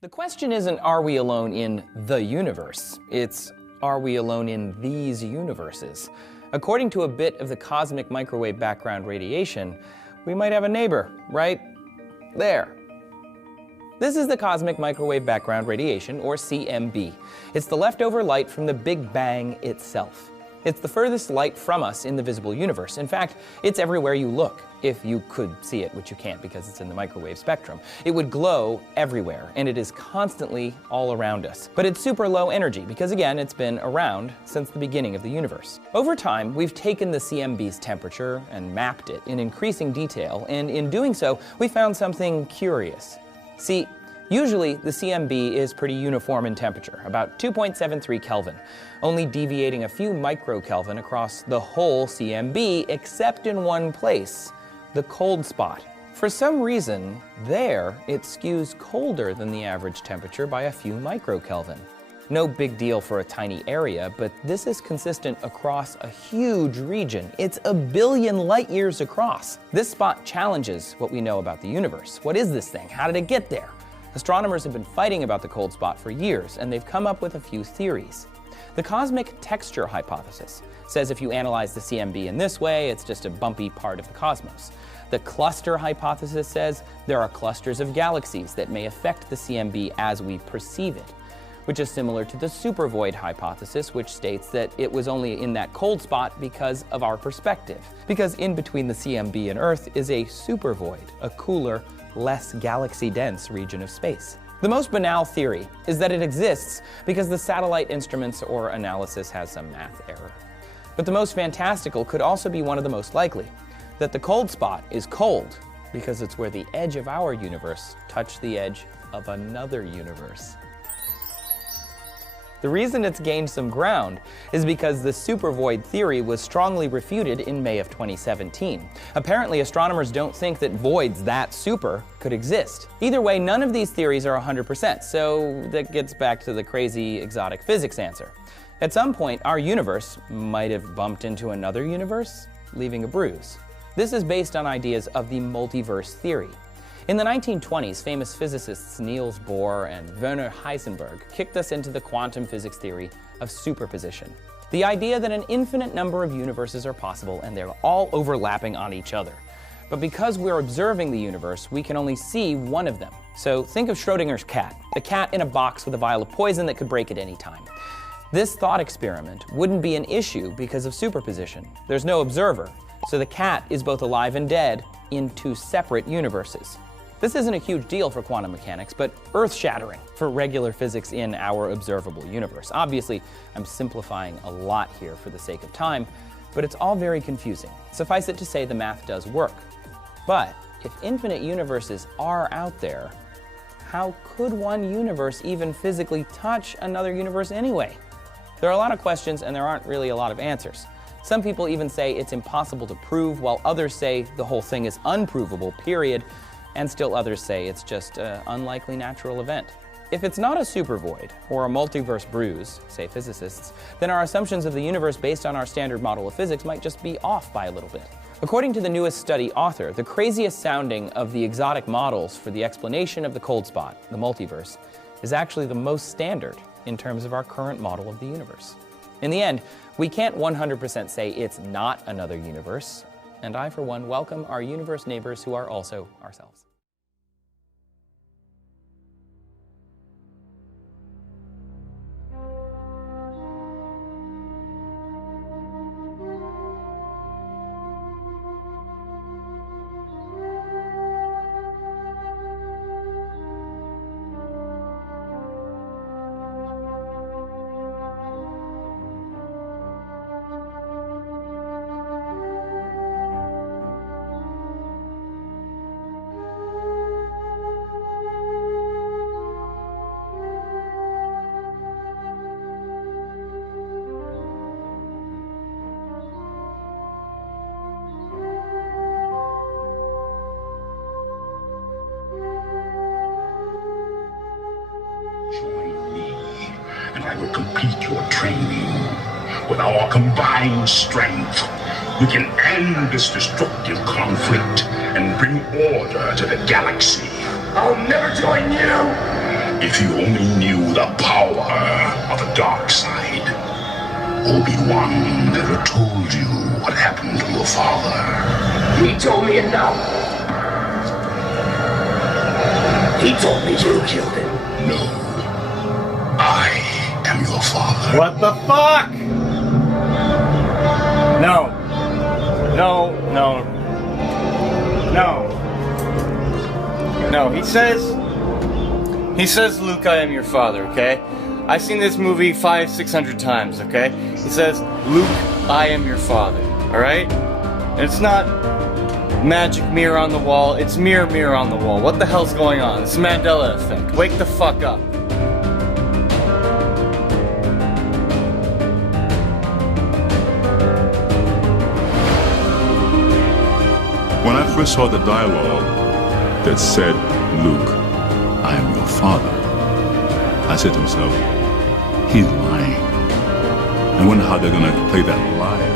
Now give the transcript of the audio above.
The question isn't, are we alone in the universe? It's, are we alone in these universes? According to a bit of the cosmic microwave background radiation, we might have a neighbor right there. This is the cosmic microwave background radiation, or CMB. It's the leftover light from the Big Bang itself. It's the furthest light from us in the visible universe. In fact, it's everywhere you look. If you could see it, which you can't because it's in the microwave spectrum. It would glow everywhere, and it is constantly all around us. But it's super low energy because, again, it's been around since the beginning of the universe. Over time, we've taken the CMB's temperature and mapped it in increasing detail, and in doing so, we found something curious. See, usually, the CMB is pretty uniform in temperature, about 2.73 Kelvin, only deviating a few microkelvin across the whole CMB, except in one place, the cold spot. For some reason, there, it skews colder than the average temperature by a few microkelvin. No big deal for a tiny area, but this is consistent across a huge region. It's 1 billion light years across. This spot challenges what we know about the universe. What is this thing? How did it get there? Astronomers have been fighting about the cold spot for years, and they've come up with a few theories. The cosmic texture hypothesis says if you analyze the CMB in this way, it's just a bumpy part of the cosmos. The cluster hypothesis says there are clusters of galaxies that may affect the CMB as we perceive it, which is similar to the supervoid hypothesis, which states that it was only in that cold spot because of our perspective. Because in between the CMB and Earth is a supervoid, a cooler, less galaxy-dense region of space. The most banal theory is that it exists because the satellite instruments or analysis has some math error. But the most fantastical could also be one of the most likely, that the cold spot is cold because it's where the edge of our universe touched the edge of another universe. The reason it's gained some ground is because the supervoid theory was strongly refuted in May of 2017. Apparently, astronomers don't think that voids that super could exist. Either way, none of these theories are 100%, so that gets back to the crazy exotic physics answer. At some point, our universe might have bumped into another universe, leaving a bruise. This is based on ideas of the multiverse theory. In the 1920s, famous physicists Niels Bohr and Werner Heisenberg kicked us into the quantum physics theory of superposition. The idea that an infinite number of universes are possible and they're all overlapping on each other. But because we're observing the universe, we can only see one of them. So think of Schrodinger's cat, the cat in a box with a vial of poison that could break at any time. This thought experiment wouldn't be an issue because of superposition. There's no observer, so the cat is both alive and dead in two separate universes. This isn't a huge deal for quantum mechanics, but earth-shattering for regular physics in our observable universe. Obviously, I'm simplifying a lot here for the sake of time, but it's all very confusing. Suffice it to say the math does work. But if infinite universes are out there, how could one universe even physically touch another universe anyway? There are a lot of questions, and there aren't really a lot of answers. Some people even say it's impossible to prove, while others say the whole thing is unprovable, period. And still others say it's just an unlikely natural event. If it's not a supervoid or a multiverse bruise, say physicists, then our assumptions of the universe based on our standard model of physics might just be off by a little bit. According to the newest study author, the craziest sounding of the exotic models for the explanation of the cold spot, the multiverse, is actually the most standard in terms of our current model of the universe. In the end, we can't 100% say it's not another universe, and I, for one, welcome our universe neighbors who are also ourselves. Join me, and I will complete your training. With our combined strength, we can end this destructive conflict and bring order to the galaxy. I'll never join you! If you only knew the power of the dark side. Obi-Wan never told you what happened to your father. He told me enough. He told me you killed him. No. I am your father. What the fuck? No. No, no. No. No, he says, Luke, I am your father, okay? I've seen this movie 500-600 times, okay? He says, Luke, I am your father, alright? And it's not magic mirror on the wall, it's mirror on the wall. What the hell's going on? It's a Mandela effect. Wake the fuck up. When I first saw the dialogue that said, Luke, I am your father, I said to myself, he's lying. I wonder how they're gonna play that lie